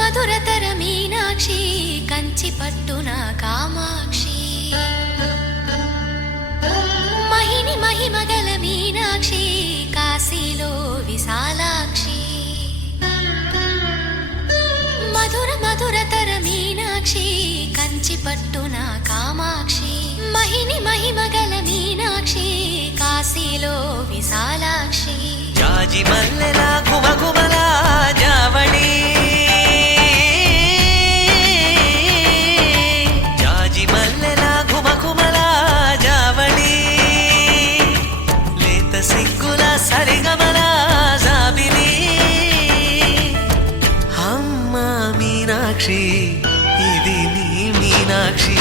మధురతర మీనాక్షి కంచి పట్టున కామాక్షి మహిని మహిమగల మీనాక్షి కాశీలో విశాలాక్షి మధురతర మీనాక్షి కంచి పట్టున కామాక్షి మహిని మహిమగల మీనాక్షి కాశీలో విశాలాక్షి జాజి మల్లెల గుమగుమల జావళి జాజి మల్లెల గుమగుమల జావళి లేత సిగ్గుల సరిగమల జాబిలి అమ్మ మీనాక్షి ఇది నీ మీనాక్షి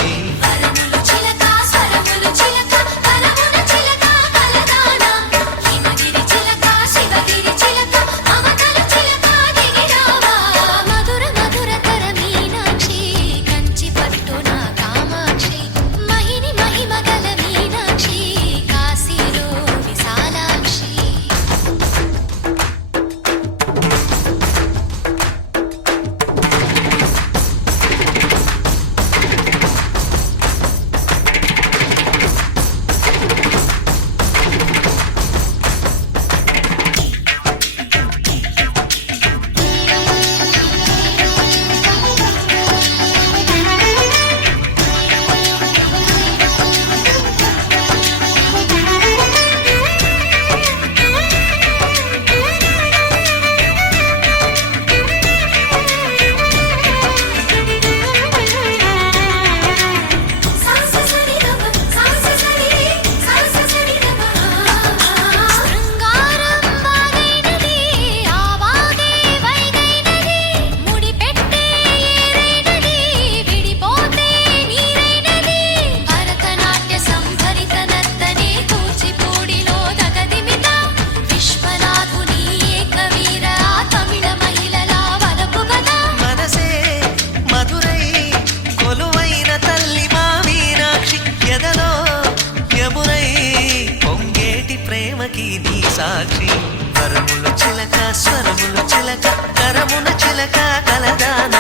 సాక్షి వరముల చిలక స్వరముల చిలక కరమున చిలక కలదాన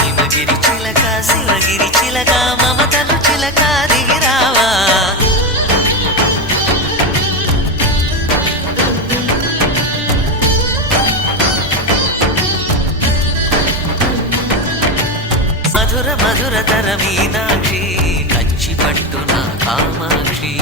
హిమగిరి చిలక శివగిరి చిలక మమతలు చిలక దిగిరావా మధురతర మీనాక్షి కంచి పట్టున కామాక్షి